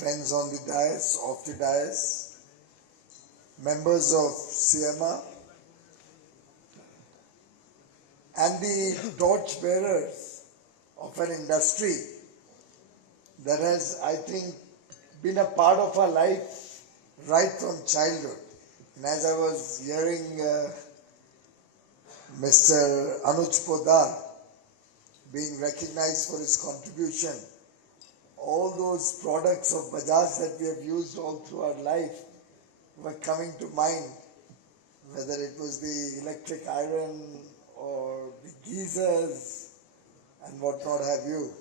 friends on the dais, off the dais, members of CEAMA, and the torch bearers of an industry that has, I think, been a part of our life right from childhood. And as I was hearing Mr. Anuj Podar being recognized for his contribution, all those products of Bajaj that we have used all through our life were coming to mind, whether it was the electric iron or the geysers and what not have you.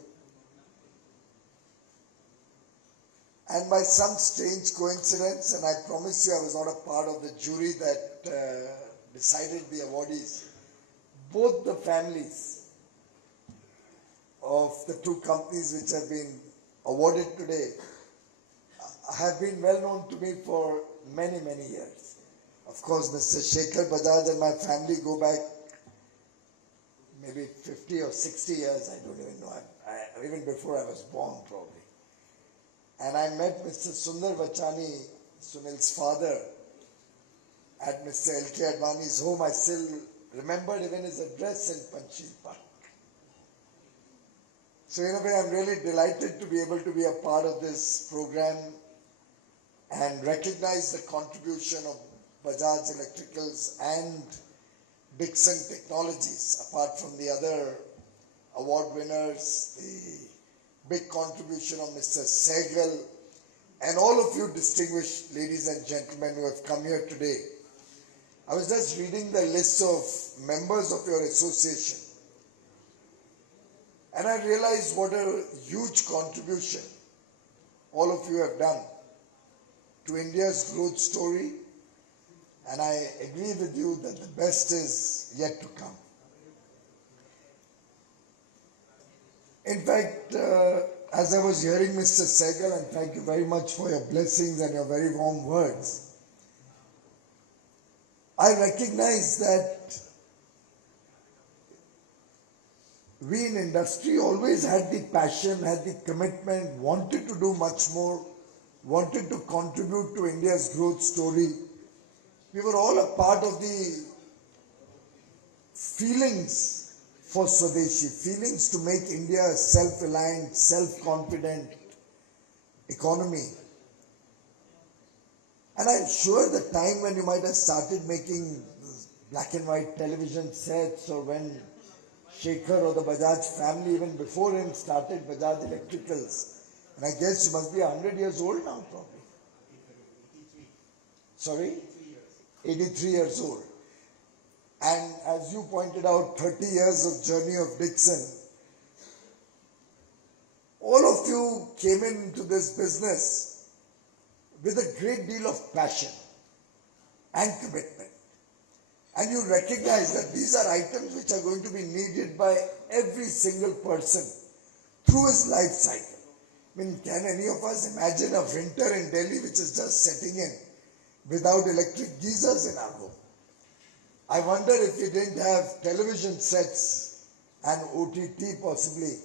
And by some strange coincidence, and I promise you I was not a part of the jury that decided the awardees, both the families of the two companies which have been awarded today have been well known to me for many, many years. Of course, Mr. Shekhar Bajaj and my family go back maybe 50 or 60 years, I don't even know, even before I was born probably. And I met Mr. Sundar Vachani, Sunil's father, at Mr. L.K. Advani's home. I still remembered even his address in Panchil Park. So in a way, I'm really delighted to be able to be a part of this program and recognize the contribution of Bajaj Electricals and Dixon Technologies, apart from the other award winners, the big contribution of Mr. Sehgal, and all of you distinguished ladies and gentlemen who have come here today. I was just reading the list of members of your association, and I realized what a huge contribution all of you have done to India's growth story, and I agree with you that the best is yet to come. In fact, as I was hearing Mr. Sehgal, and thank you very much for your blessings and your very warm words, I recognize that we in industry always had the passion, had the commitment, wanted to do much more, wanted to contribute to India's growth story. We were all a part of the feelings for Swadeshi, feelings to make India a self-reliant, self-confident economy. And I'm sure the time when you might have started making black and white television sets, or when Shekhar or the Bajaj family, even before him, started Bajaj Electricals. And I guess you must be 100 years old now probably. Sorry? 83 years old. And as you pointed out, 30 years of journey of Dixon. All of you came into this business with a great deal of passion and commitment. And you recognize that these are items which are going to be needed by every single person through his life cycle. I mean, can any of us imagine a winter in Delhi which is just setting in without electric geysers in our home? I wonder if we didn't have television sets and OTT possibly,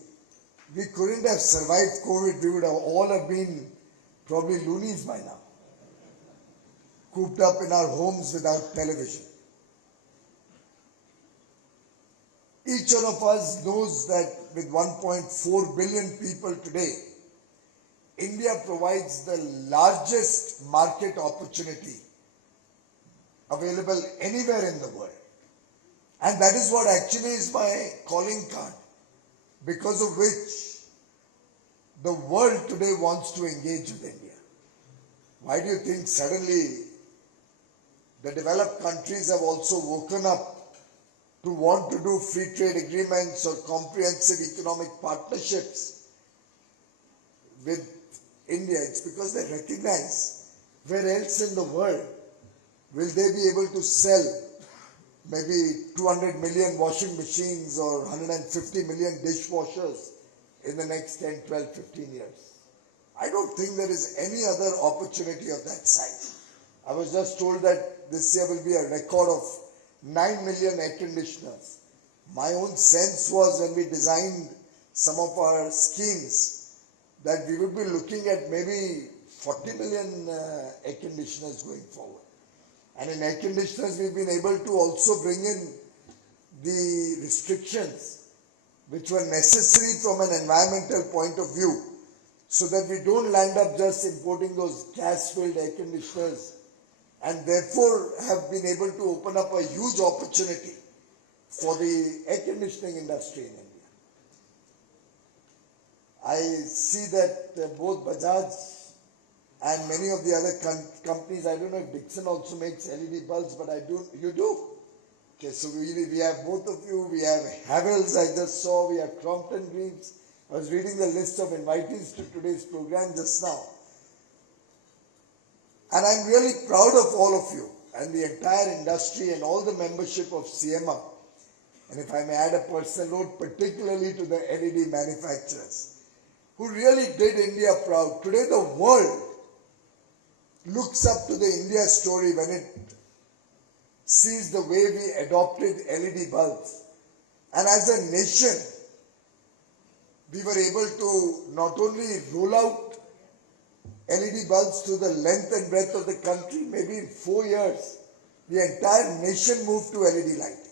we couldn't have survived COVID. We would have all have been probably loonies by now, cooped up in our homes without television. Each one of us knows that with 1.4 billion people today, India provides the largest market opportunity available anywhere in the world. And that is what actually is my calling card, because of which the world today wants to engage with India. Why do you think suddenly the developed countries have also woken up to want to do free trade agreements or comprehensive economic partnerships with India? It's because they recognize where else in the world will they be able to sell maybe 200 million washing machines or 150 million dishwashers in the next 10, 12, 15 years? I don't think there is any other opportunity of that size. I was just told that this year will be a record of 9 million air conditioners. My own sense was when we designed some of our schemes that we would be looking at maybe 40 million air conditioners going forward. And in air conditioners, we've been able to also bring in the restrictions which were necessary from an environmental point of view, so that we don't land up just importing those gas-filled air conditioners, and therefore have been able to open up a huge opportunity for the air conditioning industry in India. I see that both Bajaj and many of the other companies, I don't know if Dixon also makes LED bulbs, but you do? Okay, so we have both of you, we have Havells I just saw, we have Crompton Greaves. I was reading the list of invitees to today's program just now. And I'm really proud of all of you and the entire industry and all the membership of CEAMA. And if I may add a personal note, particularly to the LED manufacturers, who really did India proud. Today the world looks up to the India story when it sees the way we adopted LED bulbs. And as a nation, we were able to not only roll out LED bulbs to the length and breadth of the country, maybe in 4 years, the entire nation moved to LED lighting.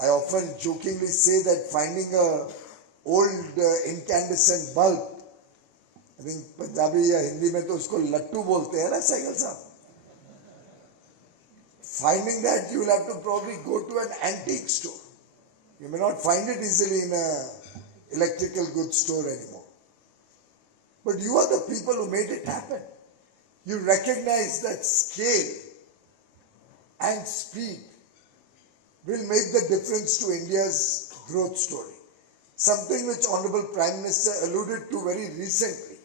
I often jokingly say that finding a old incandescent bulb, I think Punjabi या हिंदी में तो उसको लट्टू बोलते हैं ना cycle साहब. Finding that, you will have to probably go to an antique store. You may not find it easily in a electrical goods store anymore. But you are the people who made it happen. You recognize that scale and speed will make the difference to India's growth story. Something which Honorable Prime Minister alluded to very recently,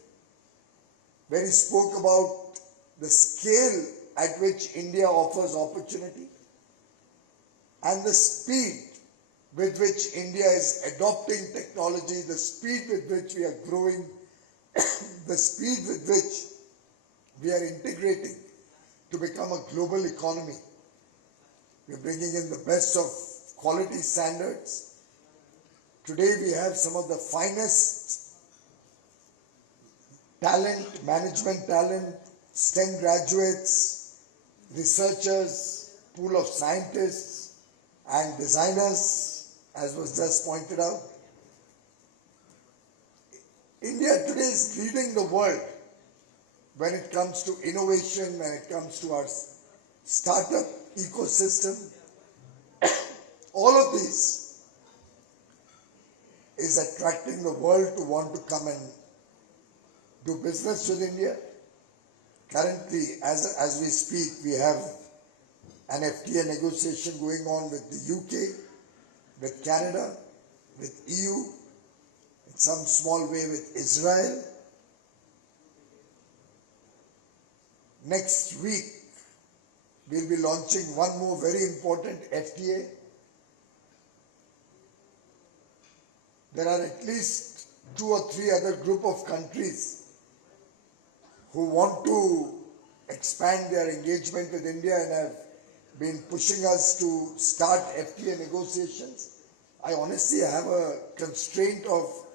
when he spoke about the scale at which India offers opportunity and the speed with which India is adopting technology, the speed with which we are growing, the speed with which we are integrating to become a global economy. We are bringing in the best of quality standards. Today we have some of the finest talent, management talent, STEM graduates, researchers, pool of scientists and designers, as was just pointed out. India today is leading the world when it comes to innovation, when it comes to our startup ecosystem. All of this is attracting the world to want to come and do business with India. Currently, as we speak, we have an FTA negotiation going on with the UK, with Canada, with EU, in some small way with Israel. Next week, we'll be launching one more very important FTA. There are at least 2 or 3 other group of countries who want to expand their engagement with India and have been pushing us to start FTA negotiations. I honestly have a constraint of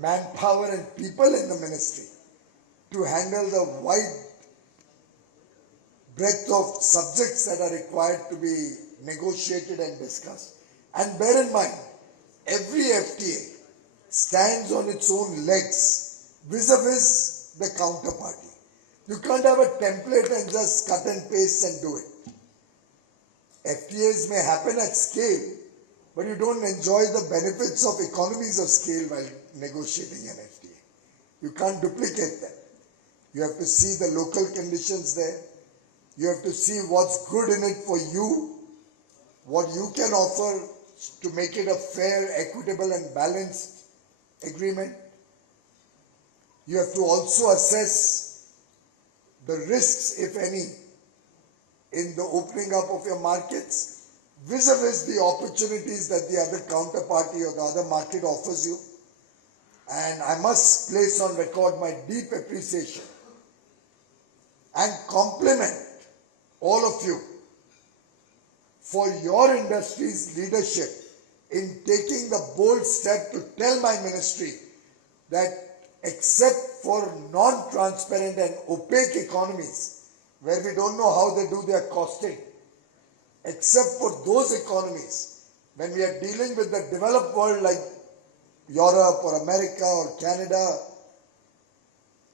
manpower and people in the ministry to handle the wide breadth of subjects that are required to be negotiated and discussed. And bear in mind, every FTA stands on its own legs vis-a-vis the counterparty. You can't have a template and just cut and paste and do it. FTAs may happen at scale, but you don't enjoy the benefits of economies of scale while negotiating an FTA. You can't duplicate them. You have to see the local conditions there. You have to see what's good in it for you, what you can offer to make it a fair, equitable and balanced agreement. You have to also assess the risks, if any, in the opening up of your markets vis-a-vis the opportunities that the other counterparty or the other market offers you. And I must place on record my deep appreciation and compliment all of you for your industry's leadership in taking the bold step to tell my ministry that except for non-transparent and opaque economies where we don't know how they do their costing, except for those economies when we are dealing with the developed world like Europe or America or Canada,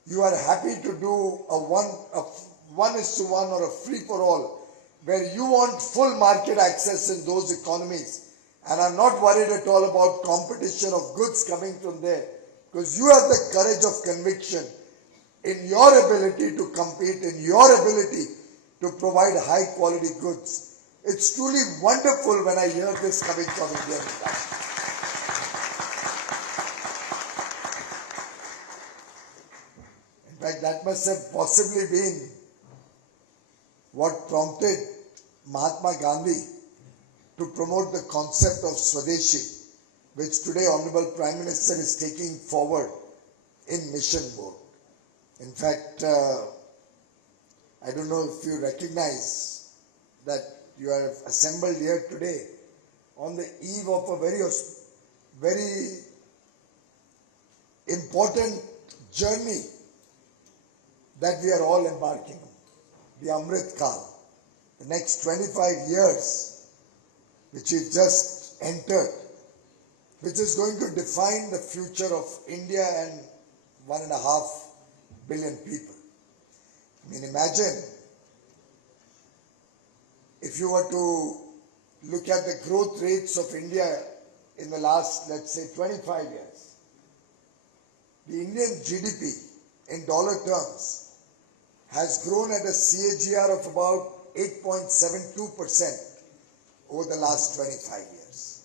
you are happy to do a 1:1 or a free-for-all where you want full market access in those economies and are not worried at all about competition of goods coming from there because you have the courage of conviction in your ability to compete, in your ability to provide high quality goods. It's truly wonderful when I hear this coming from Indian industry. In fact, that must have possibly been what prompted Mahatma Gandhi to promote the concept of Swadeshi, which today Honorable Prime Minister is taking forward in mission mode. In fact, I don't know if you recognize that you are assembled here today on the eve of a very important journey that we are all embarking on, the Amrit Kal, the next 25 years which we've just entered, which is going to define the future of India and 1.5 billion people. I mean, imagine if you were to look at the growth rates of India in the last, let's say, 25 years. The Indian GDP in dollar terms has grown at a CAGR of about 8.72% over the last 25 years.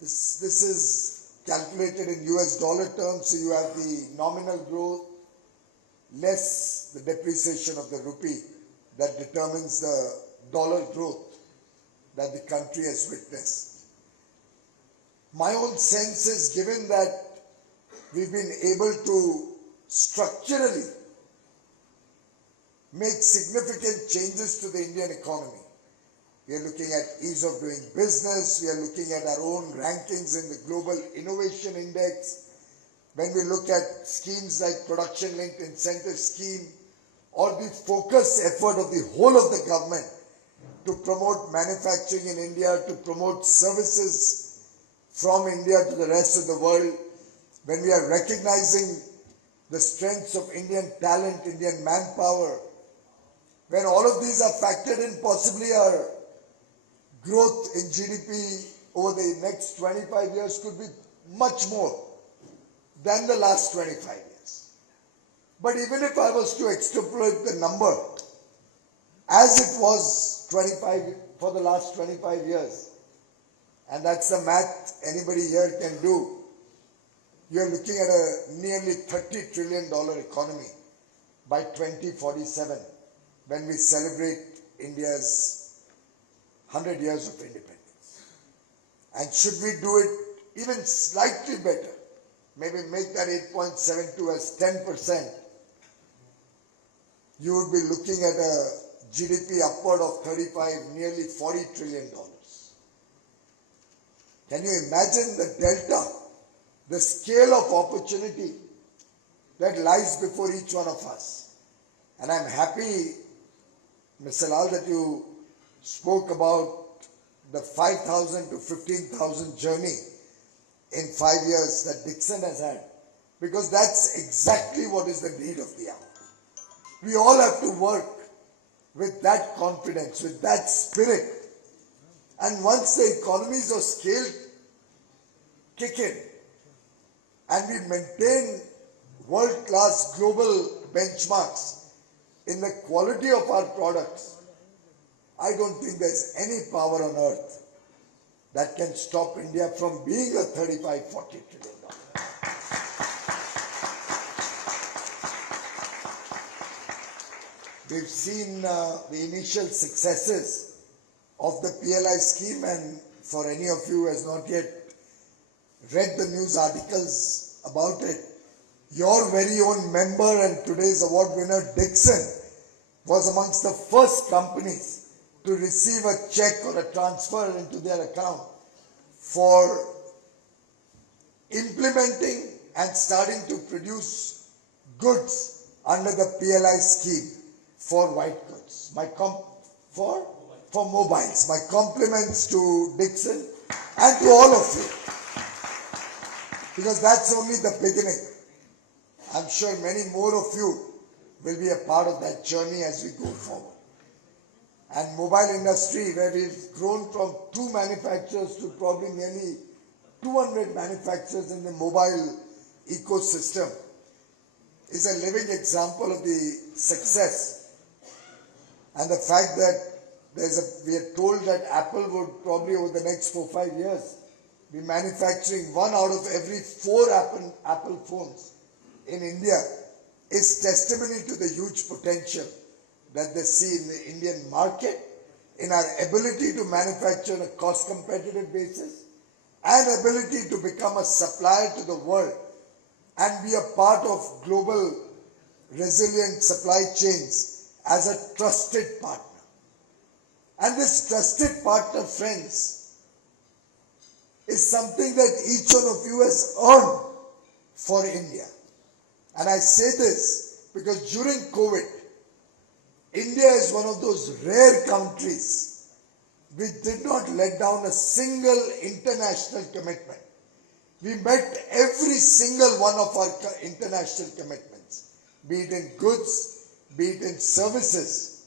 This is calculated in US dollar terms, so you have the nominal growth less the depreciation of the rupee that determines the dollar growth that the country has witnessed. My own sense is, given that we've been able to structurally make significant changes to the Indian economy. We are looking at ease of doing business, we are looking at our own rankings in the Global Innovation Index. When we look at schemes like Production Linked Incentive Scheme or the focused effort of the whole of the government to promote manufacturing in India, to promote services from India to the rest of the world, when we are recognizing the strengths of Indian talent, Indian manpower, when all of these are factored in, possibly our growth in GDP over the next 25 years could be much more than the last 25 years. But even if I was to extrapolate the number as it was for the last 25 years, and that's the math anybody here can do, you're looking at a nearly $30 trillion economy by 2047 when we celebrate India's 100 years of independence. And should we do it even slightly better, maybe make that 8.72 as 10%, you would be looking at a GDP upward of 35, nearly $40 trillion. Can you imagine the delta, the scale of opportunity that lies before each one of us? And I'm happy, Mr. Lal, that you spoke about the 5,000 to 15,000 journey in 5 years that Dixon has had, because that's exactly what is the need of the hour. We all have to work with that confidence, with that spirit. And once the economies of scale kick in and we maintain world-class global benchmarks in the quality of our products, I don't think there's any power on earth that can stop India from being a $35-40 trillion. We've seen the initial successes of the PLI scheme, and for any of you who has not yet read the news articles about it, your very own member and today's award winner Dixon was amongst the first companies to receive a check or a transfer into their account for implementing and starting to produce goods under the PLI scheme for white goods. For mobiles. My compliments to Dixon and to all of you, because that's only the beginning. I'm sure many more of you will be a part of that journey as we go forward. And mobile industry, where we've grown from 2 manufacturers to probably nearly 200 manufacturers in the mobile ecosystem, is a living example of the success and the fact that we are told that Apple would probably over the next 4-5 years be manufacturing 1 out of every 4 Apple phones in India, is testimony to the huge potential that they see in the Indian market, in our ability to manufacture on a cost competitive basis, and ability to become a supplier to the world and be a part of global resilient supply chains as a trusted partner. And this trusted partner, friends, is something that each one of you has earned for India. And I say this because during COVID, India is one of those rare countries which did not let down a single international commitment. We met every single one of our international commitments, be it in goods, be it in services,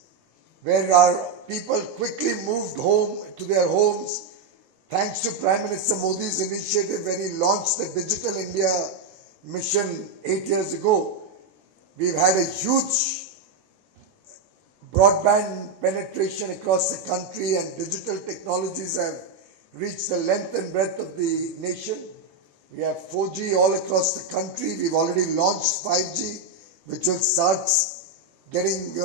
where our people quickly moved home to their homes thanks to Prime Minister Modi's initiative when he launched the Digital India mission 8 years ago. We've had a huge broadband penetration across the country, and digital technologies have reached the length and breadth of the nation. We have 4G all across the country. We've already launched 5G, which will start getting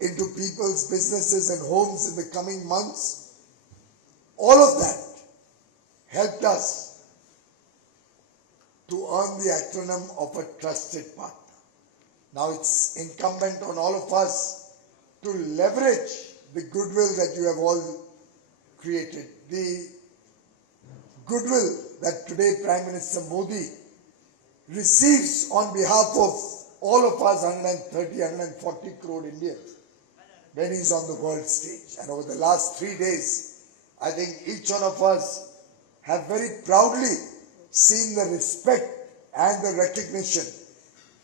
into people's businesses and homes in the coming months. All of that helped us to earn the acronym of a trusted partner. Now it's incumbent on all of us to leverage the goodwill that you have all created, the goodwill that today Prime Minister Modi receives on behalf of all of us 130, 140 crore Indians when he's on the world stage. And over the last 3 days, I think each one of us have very proudly seen the respect and the recognition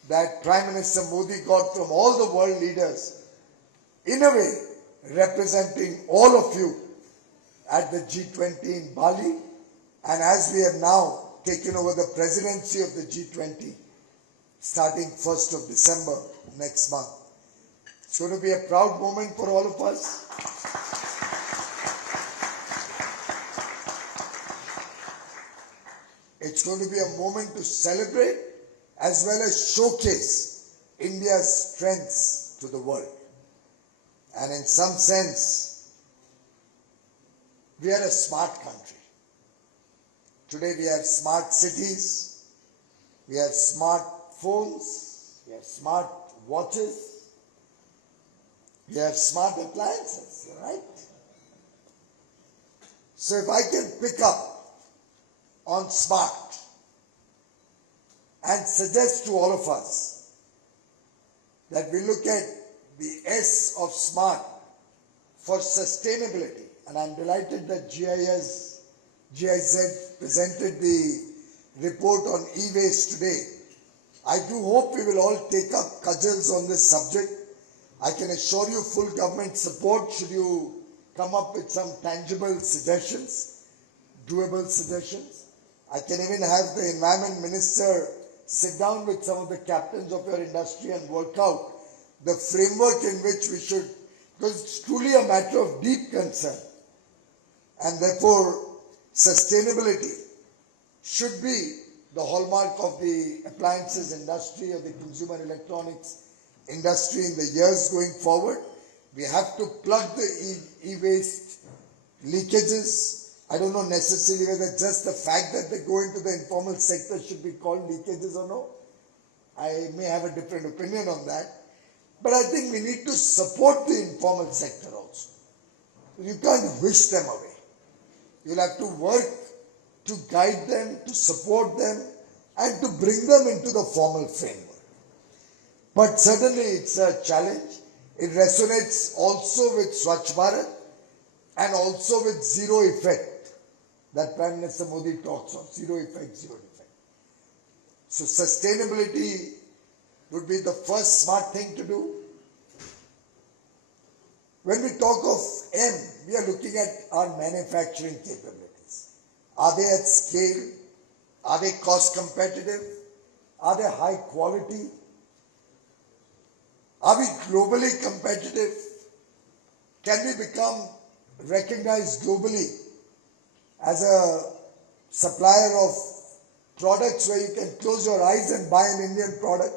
that Prime Minister Modi got from all the world leaders, in a way representing all of you at the G20 in Bali, and as we have now taken over the presidency of the G20 starting 1st of December next month. It's going to be a proud moment for all of us. It's going to be a moment to celebrate as well as showcase India's strengths to the world. And in some sense, we are a smart country. Today we have smart cities, we have smart phones, we have smart watches, we have smart appliances, right? So if I can pick up on smart and suggest to all of us that we look at the S of smart for sustainability, and I'm delighted that GIZ presented the report on e-waste today. I do hope we will all take up cudgels on this subject. I can assure you full government support should you come up with some tangible suggestions, doable suggestions. I can even have the Environment Minister sit down with some of the captains of your industry and work out the framework in which we should, because it's truly a matter of deep concern. And therefore, sustainability should be the hallmark of the appliances industry or the consumer electronics industry in the years going forward. We have to plug the e-waste leakages. I don't know necessarily whether just the fact that they go into the informal sector should be called leakages or no. I may have a different opinion on that. But I think we need to support the informal sector also. You can't wish them away. You'll have to work to guide them, to support them, and to bring them into the formal framework. But certainly it's a challenge. It resonates also with Swachh Bharat and also with zero effect that Prime Minister Modi talks of. Zero effect, zero effect. So sustainability would be the first smart thing to do. When we talk of M, we are looking at our manufacturing capabilities. Are they at scale? Are they cost competitive? Are they high quality? Are we globally competitive? Can we become recognized globally as a supplier of products where you can close your eyes and buy an Indian product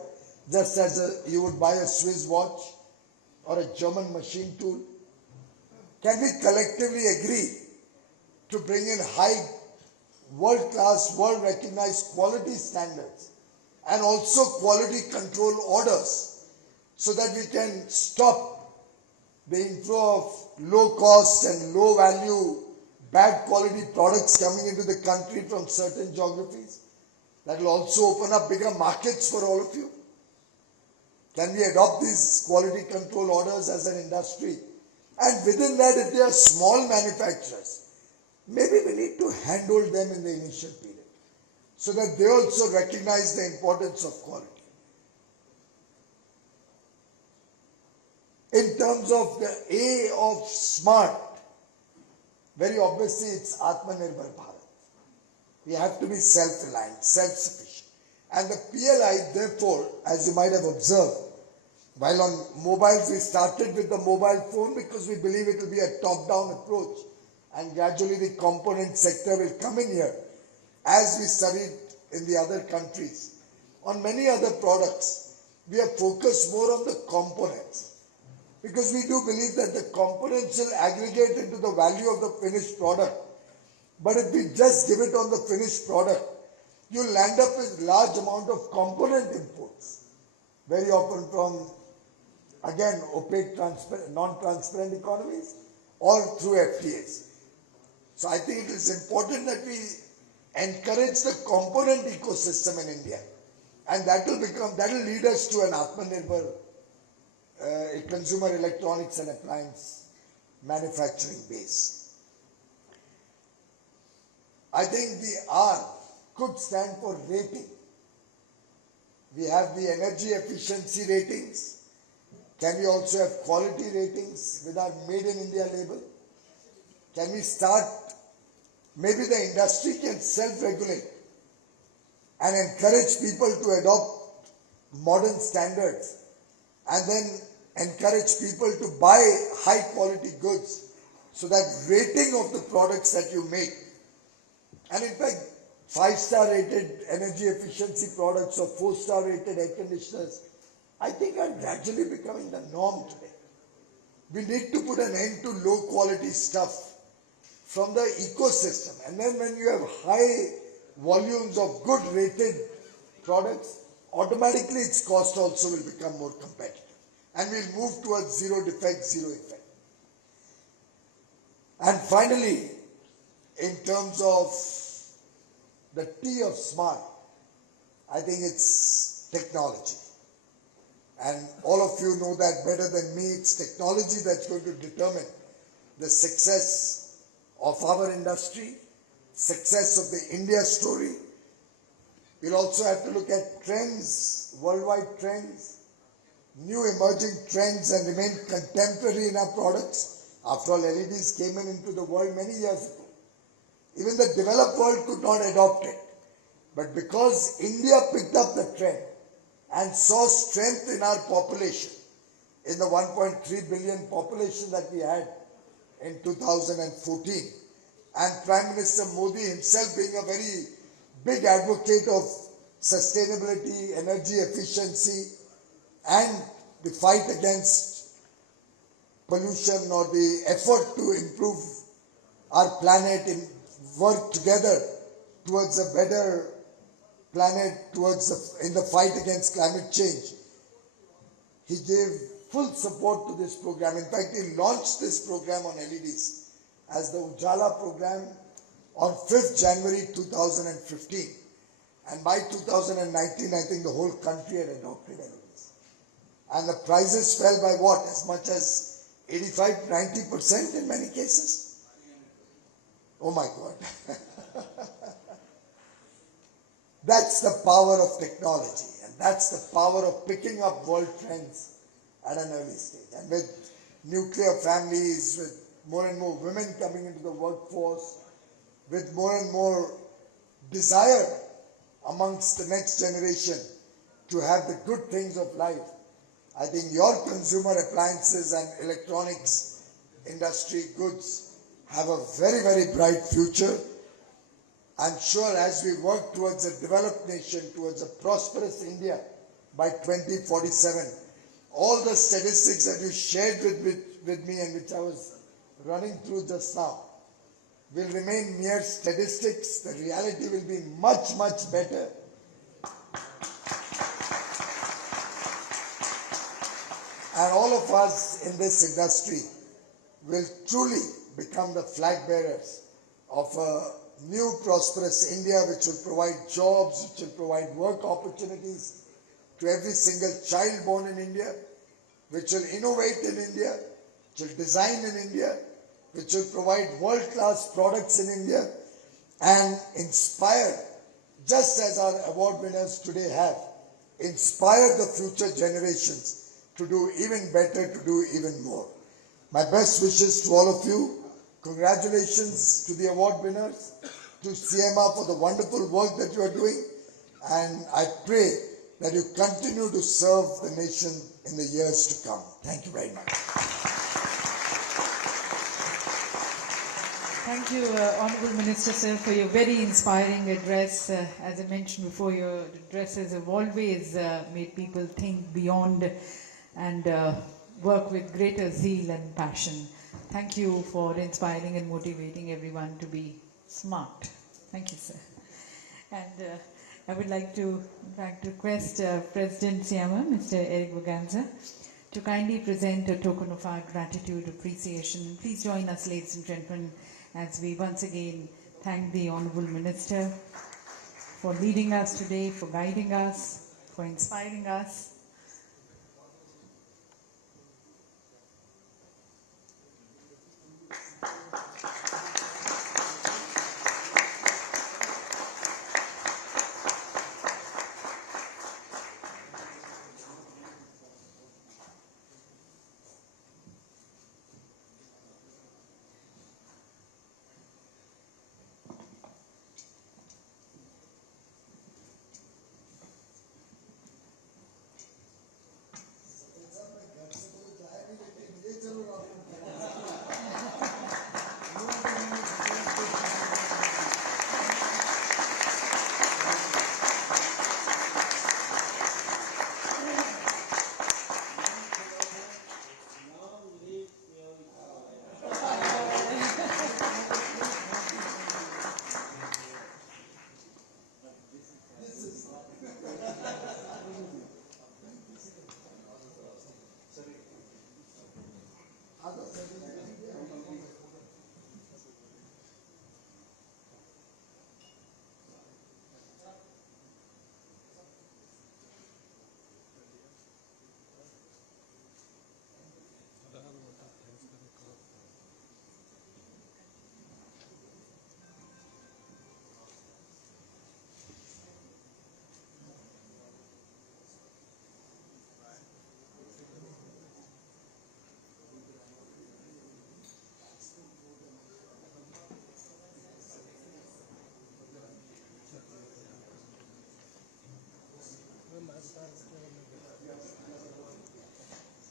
just as you would buy a Swiss watch or a German machine tool? Can we collectively agree to bring in high world-class, world-recognized quality standards and also quality control orders so that we can stop the inflow of low-cost and low-value, bad-quality products coming into the country from certain geographies? That will also open up bigger markets for all of you. Can we adopt these quality control orders as an industry? And within that, if they are small manufacturers, maybe we need to handhold them in the initial period so that they also recognize the importance of quality. In terms of the A of smart, very obviously it's Atmanirbhar Bharat. We have to be self-reliant, self-sufficient. And the PLI, therefore, as you might have observed, while on mobiles we started with the mobile phone because we believe it will be a top-down approach and gradually the component sector will come in here as we studied in the other countries. On many other products, we are focused more on the components because we do believe that the components will aggregate into the value of the finished product. But if we just give it on the finished product, you'll land up with large amount of component imports, very often from, again, opaque, non-transparent economies or through FTAs. So I think it is important that we encourage the component ecosystem in India, and that will lead us to an Atmanirbhar consumer electronics and appliance manufacturing base. I think the R could stand for rating. We have the energy efficiency ratings. Can we also have quality ratings with our Made in India label? Can we start, maybe the industry can self-regulate and encourage people to adopt modern standards and then encourage people to buy high quality goods so that rating of the products that you make, and in fact 5-star rated energy efficiency products or 4-star rated air conditioners, I think are gradually becoming the norm today. We need to put an end to low quality stuff from the ecosystem, and then when you have high volumes of good rated products, automatically its cost also will become more competitive and we'll move towards zero defect, zero effect. And finally, in terms of the T of smart, I think it's technology. And all of you know that better than me. It's technology that's going to determine the success of our industry, success of the India story. We'll also have to look at trends, worldwide trends, new emerging trends, and remain contemporary in our products. After all, LEDs came into the world many years ago. Even the developed world could not adopt it. But because India picked up the trend and saw strength in our population, in the 1.3 billion population that we had in 2014, and Prime Minister Modi himself being a very big advocate of sustainability, energy efficiency, and the fight against pollution or the effort to improve our planet and work together towards a better planet, in the fight against climate change. He gave full support to this program. In fact, he launched this program on LEDs as the Ujala program on 5th January 2015. And by 2019, I think the whole country had adopted LEDs. And the prices fell by what? As much as 85-90% in many cases? Oh my God. That's the power of technology, and that's the power of picking up world trends at an early stage. And with nuclear families, with more and more women coming into the workforce, with more and more desire amongst the next generation to have the good things of life, I think your consumer appliances and electronics industry goods have a very, very bright future. I'm sure as we work towards a developed nation, towards a prosperous India by 2047, all the statistics that you shared with me and which I was running through just now will remain mere statistics. The reality will be much, much better. And all of us in this industry will truly become the flag bearers of a new prosperous India which will provide jobs, which will provide work opportunities to every single child born in India, which will innovate in India, which will design in India, which will provide world-class products in India and inspire, just as our award winners today have, inspire the future generations to do even better, to do even more. My best wishes to all of you. Congratulations to the award winners, to CEAMA for the wonderful work that you are doing, and I pray that you continue to serve the nation in the years to come. Thank you very much. Thank you, Honourable Minister, sir, for your very inspiring address. As I mentioned before, your addresses have always made people think beyond and work with greater zeal and passion. Thank you for inspiring and motivating everyone to be smart. Thank you, sir. And I would like to, in fact, request President CEAMA, Mr. Eric Boganza, to kindly present a token of our gratitude, appreciation. Please join us, ladies and gentlemen, as we once again thank the Honourable Minister for leading us today, for guiding us, for inspiring us.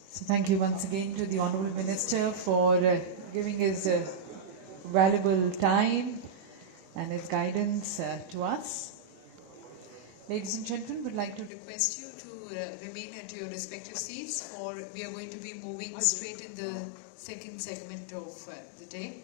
So thank you once again to the Honourable Minister for giving his valuable time and his guidance to us. Ladies and gentlemen, would like to request you to remain at your respective seats, for we are going to be moving straight in the second segment of the day.